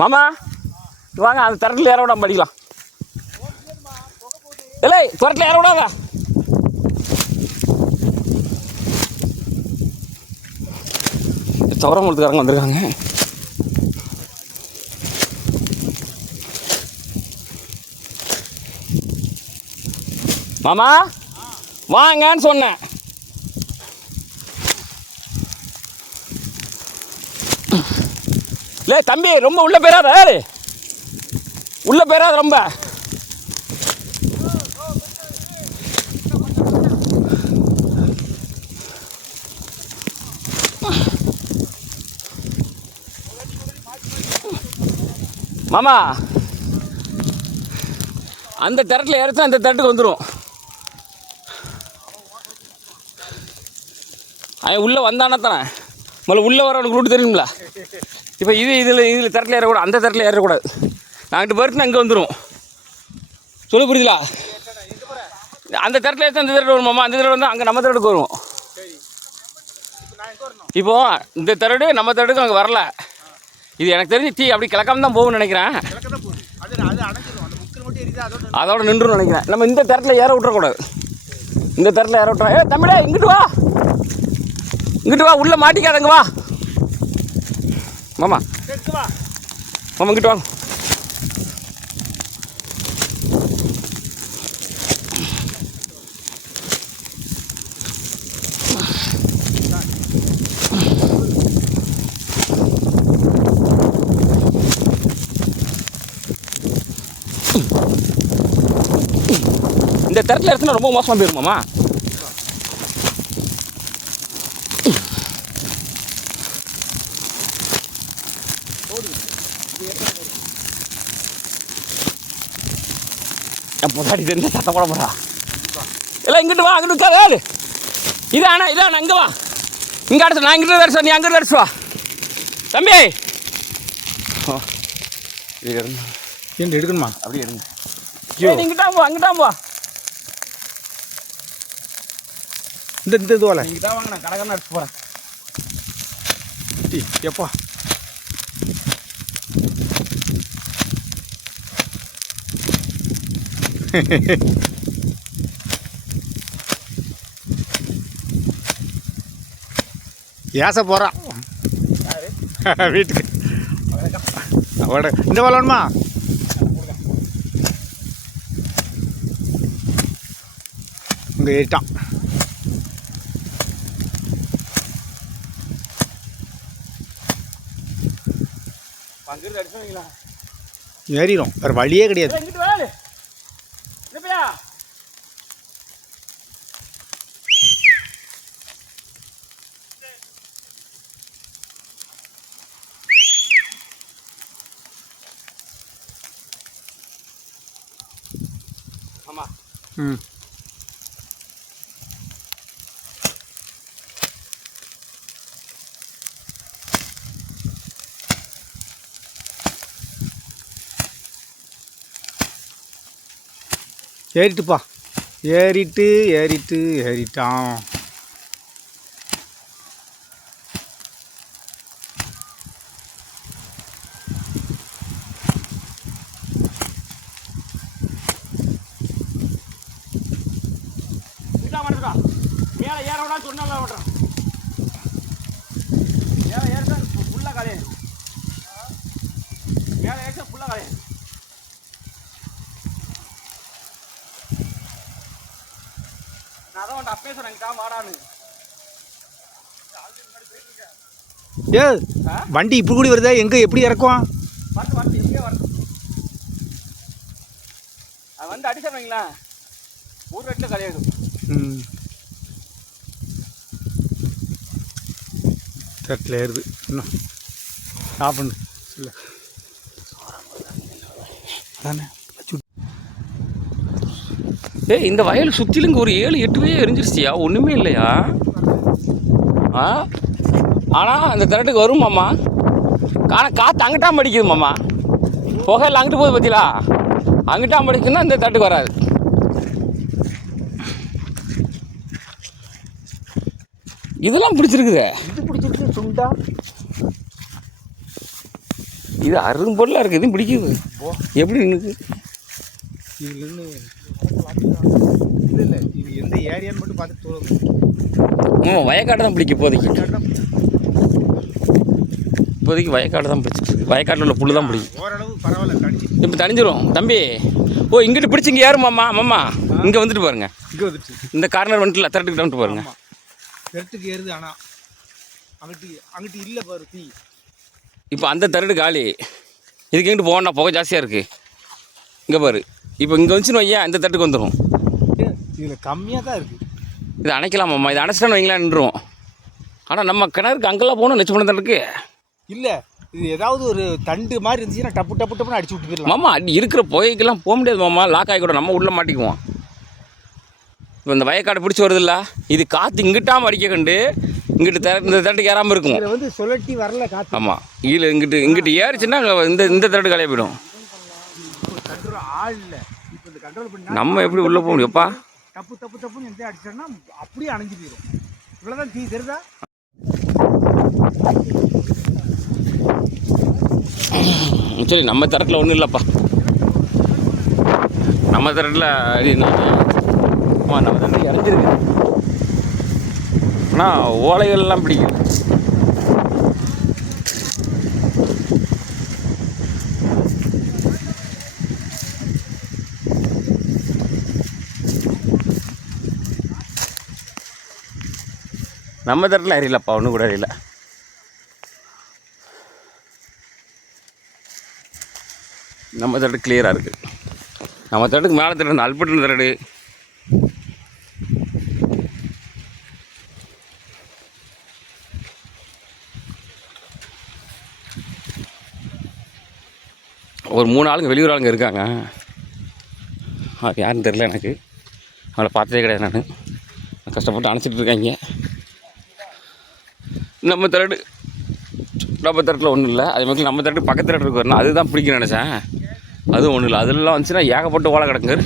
மாமா வாங்க அந்த திரட்டில் ஏற விடாம படிக்கலாம். இல்லை திரட்டில் ஏற விடாத. சவரங்குளத்துக்காரங்க வந்திருக்காங்க. மாமா வாங்கன்னு சொன்னேன். இல்லை தம்பி ரொம்ப உள்ள போயிடாத, உள்ள போயிடாத ரொம்ப. மாமா அந்த திரட்டில் ஏறச்சா அந்த திரட்டுக்கு வந்துடும். அவன் உள்ளே வந்தானா தானே முதல்ல உள்ளே வரவனுக்கு ரூட்டு தெரியுங்களா. இப்போ இதில் திரட்டில் ஏறக்கூடாது, அந்த திரட்டில் ஏறக்கூடாது. நாங்கிட்டு போயிட்டு அங்கே வந்துடும். சொல்ல புரியுதுங்களா? அந்த திரட்டில் ஏற்ற அந்த திரட்டு வருமாம்மா, அந்த திரட்டு வந்து அங்கே நம்ம திரட்டுக்கு வருவோம். இப்போது இந்த திரடு நம்ம திரட்டுக்கு அங்கே வரல. இது எனக்கு தெரிஞ்சு அப்படி கிழக்காம தான் போகும்னு நினைக்கிறேன். அதோட நின்றுன்னு நினைக்கிறேன். நம்ம இந்த திரட்டில் ஏற விட்டுறக்கூடாது. இந்த திரட்டில் ஏற விட்டுறோம். தம்பிடே இங்கிட்டு வா, இங்கிட்டு வா, உள்ளே மாட்டிக்காதங்க வா. மாமா மாமா இங்கிட்டு வாங்க. இந்த திரட்டில் எடுத்துனா ரொம்ப மோசமாக போயிருமாம்மா. என் பொதாடி தெரிஞ்ச சத்தம் போட போகிறா. இல்லை இங்கிட்டு வா, அங்கிட்டு இருக்காது. இதாண்ணா இதாண்ணா இங்கே வா, இங்கே அடிச்சு நான் இங்கிட்ட அடிச்சு நீ அங்கிட்ட அடிச்சு வா தம்பி. ஏன் எடுக்கணுமா? அப்படியே எடுங்க. இங்கிட்டாம்போ அங்கிட்டாம்போ. இந்த இதுவால நீங்கள் தான் வாங்க, நான் கடைக்காரன் அடிச்சு போகிறேன். எப்பா ஏச போகிறான் வீட்டுக்கு. இந்த வரணுமா? இங்கே ஏறிட்டான். ஏறிடும், வேறு வழியே கிடையாது. ஆமாம் ம் ஏறிட்டுப்பா, ஏறிட்டான். மேலே ஏற விடான்னு சொன்னால விட்றான். மேலே ஏறிச்சா ஃபுல்லாக காலையாது. மேலே ஏறிச்சா ஃபுல்லாக காலையாது. நான் அதான் உன்ட்ட அப்பயே சொன்னேன் இங்கிட்டா மாடான்னு. ஏ வண்டி இப்படி கூடி வருதா? எங்கே எப்படி இறக்குவான்? வரட்டு எங்கேயே வரட்டும். அது வந்து அடிச்சிடுறீங்களா ஒரு ரெட்டில் கலையாது. ம் தட்டில் ஏறுது. இன்னும் சாப்பிடு இல்லை அதானே. இந்த வயல் சுற்றிலுங்க ஒரு 7-8 பேர் எரிஞ்சிருச்சியா, ஒன்றுமே இல்லையா? ஆனால் அந்த திரட்டுக்கு வரும் மாமா. ஆனால் காற்று அங்கிட்டாம அடிக்குது மாமா. புகையில் அங்கிட்டு போகுது பார்த்தீங்களா, அங்கிட்டாம அடிக்குன்னா இந்த திரட்டுக்கு வராது. இதெல்லாம் பிடிச்சிருக்குது. இது பிடிச்சிருக்கு சுண்டா. இது அரும்பொருளாக இருக்குது, இதுவும் பிடிக்குது. எப்படி நின்றுக்கு இதுல இருந்து இல்லை இது எந்த ஏரியான்னு மட்டும் பார்த்து தோணும். வயக்காடு தான் பிடிக்கும் இப்போதைக்கு வயக்காடு தான் பிடிச்சிட்டு இருக்கு. வயக்காட்டில் உள்ள புல் தான் பிடிக்கும். ஓரளவு பரவாயில்ல தடிச்சு இப்போ தணிஞ்சிரும் தம்பி. ஓ இங்கிட்டு பிடிச்சி இங்கே ஏறுமாம்மா மாமா இங்கே வந்துட்டு பாருங்க. இங்கே வந்துச்சு இந்த கார்னர் வந்துட்டு திரட்டுக்கிட்ட வந்துட்டு பாருங்க. திரட்டுக்கு ஏறுது. ஆனால் அங்கிட்டு இல்லை பாரு தீ. இப்போ அந்த திரட்டு காலி. இதுக்கு எங்கிட்டு போகணும், புகை ஜாஸ்தியாக இருக்குது. இங்கே பாரு, இப்போ இங்கே வந்துச்சுன்னு வையன் இந்த தட்டுக்கு வந்துடும். இதில் கம்மியாக தான் இருக்குது. இது அணைக்கலாமாம்மா, இது அணைச்சிட்டான்னு வைங்களா நின்றுடும். ஆனால் நம்ம கிணறுக்கு அங்கெல்லாம் போகணும் நெச்சு பண்ண தட்டுக்கு இல்லை. இது ஏதாவது ஒரு தண்டு மாதிரி இருந்துச்சுன்னா டப்பு டப்பு டப்புன்னு அடிச்சு விட்டு போயிடலாம். மாமா அடி இருக்கிற புகைக்கெல்லாம் போக முடியாது மாமா, லாக் ஆகி கூட நம்ம உள்ளே மாட்டிக்குவோம். இப்போ இந்த வயக்காடு பிடிச்சி வருதில்ல, இது காற்று இங்கிட்டாமல் அடிக்க கண்டு இங்கிட்டு இந்த தட்டுக்கு ஏறாமல் இருக்கும். இதில் வந்து சுழட்டி வரல காற்று. ஆமாம், கீழே இங்கிட்டு ஏறிச்சுன்னா இந்த தட்டு காலியாக போயிடும். கண்ட்ரோல் ஆள் இல்லை. இப்போ இந்த கண்ட்ரோல் பண்ணி நம்ம எப்படி உள்ளே போக முடியும்ப்பா? தப்பு தப்பு தப்புன்னு எந்த அடிச்சோன்னா அப்படியே அணைஞ்சு போயிடும். இவ்வளோதான் தீ தெரியுதா? சரி, நம்ம தரத்தில் ஒன்றும் இல்லைப்பா. நம்ம தரத்தில் நம்ம தரத்தில் இறஞ்சிருக்கு. ஆனால் ஓலைகள்லாம் பிடிக்கும். நம்ம தரத்தில் அறியலப்பா, ஒன்றும் கூட அறியல. நம்ம தரடு கிளியராக இருக்குது. நம்ம தரடுக்கு மேலே தரடு அந்த அல்பட்டு தரடு ஒரு 3 ஆளுங்க வெளியூர் ஆளுங்க இருக்காங்க. அது யாருன்னு தெரில எனக்கு, அவளை பார்த்ததே கிடையாது. நான் கஷ்டப்பட்டு அணைச்சிட்டு இருக்காங்க. நம்ம தரட்டில் ஒன்றும் இல்லை. அதே மாதிரி நம்ம தரட்டு பக்கத்து தரட்டு இருக்கு வரணும், அதுதான் பிடிக்கணும்னு நினச்சேன். அதுவும் ஒன்றும் இல்லை. அதெல்லாம் வந்துச்சுன்னா ஏகப்பட்டு ஓலை கிடக்குங்க.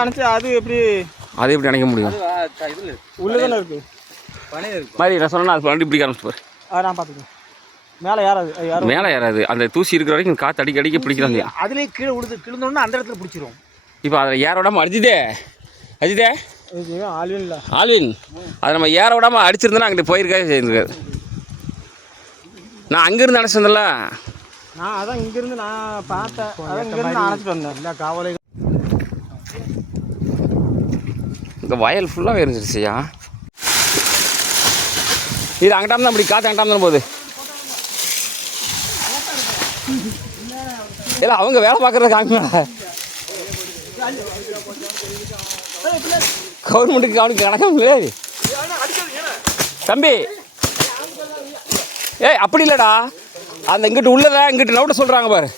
அணைச்சி அது எப்படி அணைக்க முடியும்? உள்ளதானே இருக்குது மாதிரி நான் சொன்னேன்னா அது வண்டி பிடிக்க ஆரம்பிச்சு. நான் பார்த்துக்கேன். மேலே ஏறாது. அந்த தூசி இருக்கிற வரைக்கும் காற்று அடிக்க பிடிக்கிறாங்க. அதுலேயே கீழே கிழுந்தோன்னா அந்த இடத்துல பிடிச்சிரும். இப்போ அதை ஏற விடாமல் அடிச்சுதே ஆல்வின் அதை நம்ம ஏற விடாமல் அடிச்சிருந்தோன்னா அங்கிட்டு போயிருக்காது செய்யிருக்காது. நான் அங்கேருந்து அணைச்சிருந்தேன்ல. நான் அதான் இங்கேருந்து நான் பார்த்தேன். அதான் இங்கேருந்து அணைச்சிட்டு வந்தேன். இல்லை காவலை இந்த வயல் ஃபுல்லாக எரிஞ்சிருச்சியா. இது அங்கிட்டாம தான் அப்படி காற்று அங்கிட்டாம தான் போகுது. இல்லை அவங்க வேலை பார்க்குறத காமிக்கல. கவர்மெண்ட்டுக்கு அவனுக்கு கணக்கம் இல்லை தம்பி. ஏய் அப்படி இல்லைடா, அந்த இங்கிட்டு உள்ளதை இங்கிட்டு நவுட்ட சொல்கிறாங்க பாரு.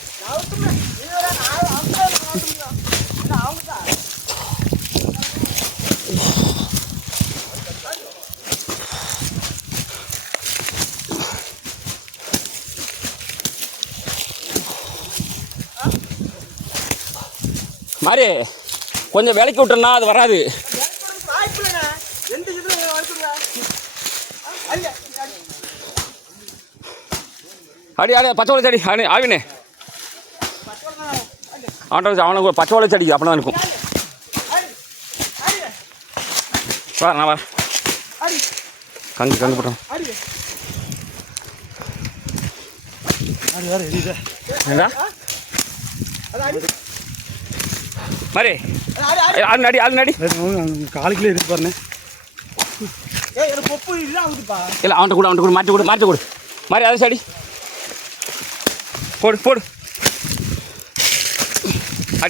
மாதிரி கொஞ்சம் விலைக்கு விட்டோன்னா அது வராது. அடி பச்சை வளை செடி ஆவினே அவனுக்கு ஒரு பச்சை வளை செடி அப்படி தான் இருக்கும். நான் வரேன். கங்கு போட்டோம். ஏண்டா மாதிரி ஆள் காலுக்குள்ளே இருக்கு பாருங்க. இல்லை அவன்கிட்ட கூட மாற்றி கொடு மாதிரி அதை சடி போடு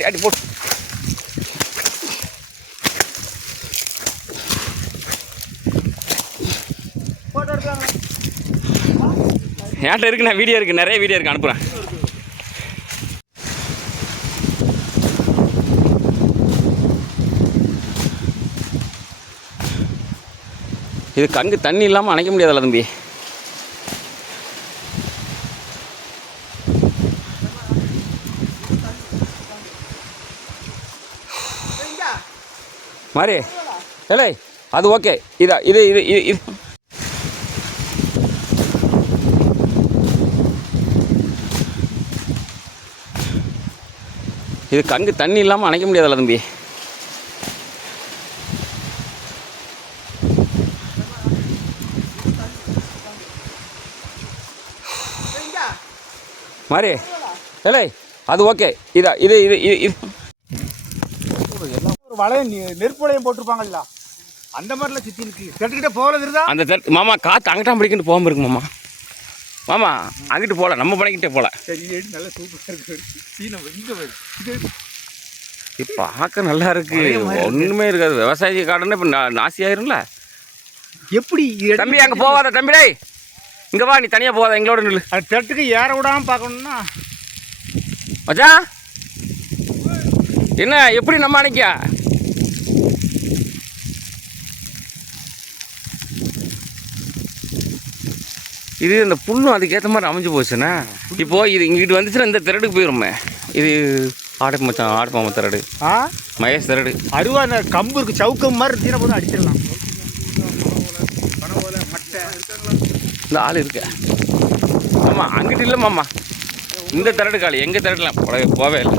அடி போடு. என்கிட்ட இருக்கு, நான் வீடியோ இருக்குது, நிறைய வீடியோ இருக்குது, அனுப்புகிறேன். இது கங்கு தண்ணி இல்லாமல் அணைக்க முடியாதுல்ல தம்பி. மாதிரி இல்லை அது ஓகே. இது இது இது இது இது இது கங்கு தண்ணி இல்லாமல் அணைக்க முடியாதுல்ல தம்பி. மாதிரி இல்லை அது ஓகே. இது இது இது இது இது எல்லாம் ஒரு வளையம் நெருப்பு வளையம் போட்டிருப்பாங்கல்ல, அந்த மாதிரிலாம் சுற்றி இருக்கு. தட்டுக்கிட்ட போகிறது இருந்தா அந்த மாமா காற்று அங்கிட்டாம் பிடிக்கிட்டு போகாமல் இருக்கு மாமா. மாமா அங்கிட்டு போகல, நம்ம பணிக்கிட்டே போகல. சரி, நல்லா சூப்பராக இருக்கு. இது பார்க்க நல்லா இருக்கு. ஒன்றுமே இருக்காது. விவசாய காடுன்னு இப்போ நாசி ஆயிரும்ல. எப்படி தம்பி அங்கே போகாத தம்பி. டேய் இங்கே வா, நீ தனியாக போகாத, எங்களோட நில்லு. அது தட்டுக்கு ஏற விடாமல் பார்க்கணும்னா மச்சான் என்ன எப்படி நம்ம அணைக்க? இது இந்த புல்லும் அதுக்கேற்ற மாதிரி அமைஞ்சு போச்சுண்ணா. இப்போது இது இங்கிட்டு வந்துச்சுன்னா இந்த திரடுக்கு போயிருமே. இது ஆடு மச்சான், ஆடு மாமா திரடு, மகேஷ் திரடு. அருவா அந்த கம்பு இருக்குது, சவுக்கம் மாதிரி இருந்துச்சுன்னா போதும் அடிச்சிடலாம். இந்த ஆள் இருக்கு. ஆமாம் அங்கிட்டு இல்லை மாமா, இந்த திரடு காலி. எங்கள் திரடலாம் போவே இல்லை.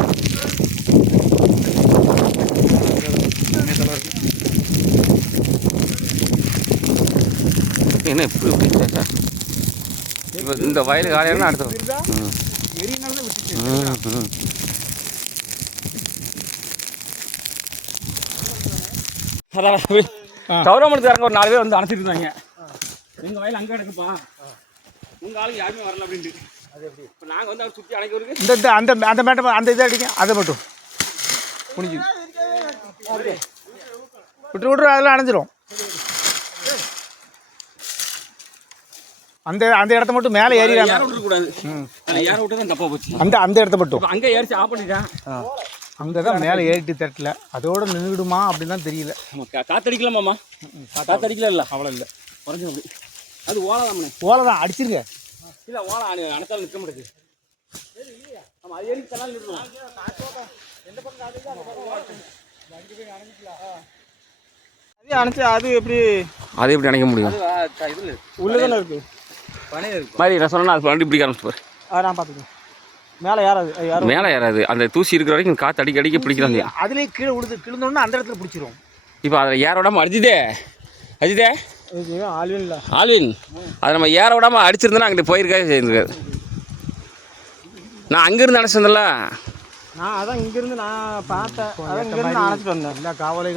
என்ன எப்படி விட்டுச்சா? இப்போ இந்த வயல் காலையினா அடுத்த அதான் கௌரவமனத்துக்கு இறங்க ஒரு 4 பேர் வந்து அணைச்சிட்டு இருந்தாங்க. எங்கள் வயல் அங்கே கிடக்குப்பா, உங்கள் ஆளுங்க யாருமே வரல அப்படின்ட்டு. அது எப்படி இப்போ நாங்கள் வந்து அவர் சுற்றி அணைக்க வருது. இந்த அந்த அந்த மேட்டை அந்த இதை அடிக்க, அதை மட்டும் முடிஞ்சு விட்டு அதெல்லாம் அணைஞ்சிரும். அந்த அந்த இடத்த மட்டும் மேலே ஏறிடாம விட்டுக்கூடாது. ஏற விட்டு தான் தப்பாக போச்சு. அந்த அந்த இடத்த மட்டும் அங்கே ஏறிச்சு ஆஃப் பண்ணிட்டேன். அங்கே தான் மேலே ஏறிட்டு தட்டல, அதோட நின்றுடுமா அப்படின்னு தான் தெரியல. காத்தடிக்கலாமாம்மா? காத்தடிக்கல இல்லை, அவ்வளோ இல்லை, குறைஞ்சி அப்படி. அது ஓலை தான். ஓலை தான் அடிச்சிருங்க. இல்லை ஓலை அணைத்தாலும் நிற்க முடியாது. ஆமாம் அது ஏறி தனால் நிறுத்துவோம். அதே அணைச்சி அது எப்படி அணைக்க முடியும்? இதில் உள்ளதானே இருக்குது, பனையாக இருக்குது மாதிரி. நான் சொன்னேன் அது வண்டி பிடிக்க ஆரம்பிச்சு பாரு. நான் பார்த்துக்கேன். மேலே ஏறாது, மேலே ஏறாது. அந்த தூசி இருக்கிற வரைக்கும் காற்று அடிக்க அடிக்க பிடிக்கிறாங்க. அதுலேயே கீழே கிழுந்தோன்னா அந்த இடத்துல பிடிச்சிரும். இப்போ அதில் ஏற விடாமல் அடிச்சுதே ஆல்வின் இல்லை, ஆல்வின் அதை நம்ம ஏற விடாமல் அடிச்சிருந்தோன்னா அங்கிட்டு போயிருக்காது செய்யிருக்காது. நான் அங்கேருந்து அணைச்சிருந்தேன்ல. நான் அதான் இங்கேருந்து நான் பார்த்தேன், அதான் இங்கேருந்து அணைச்சிட்டு வந்தேன். இல்லை காவலை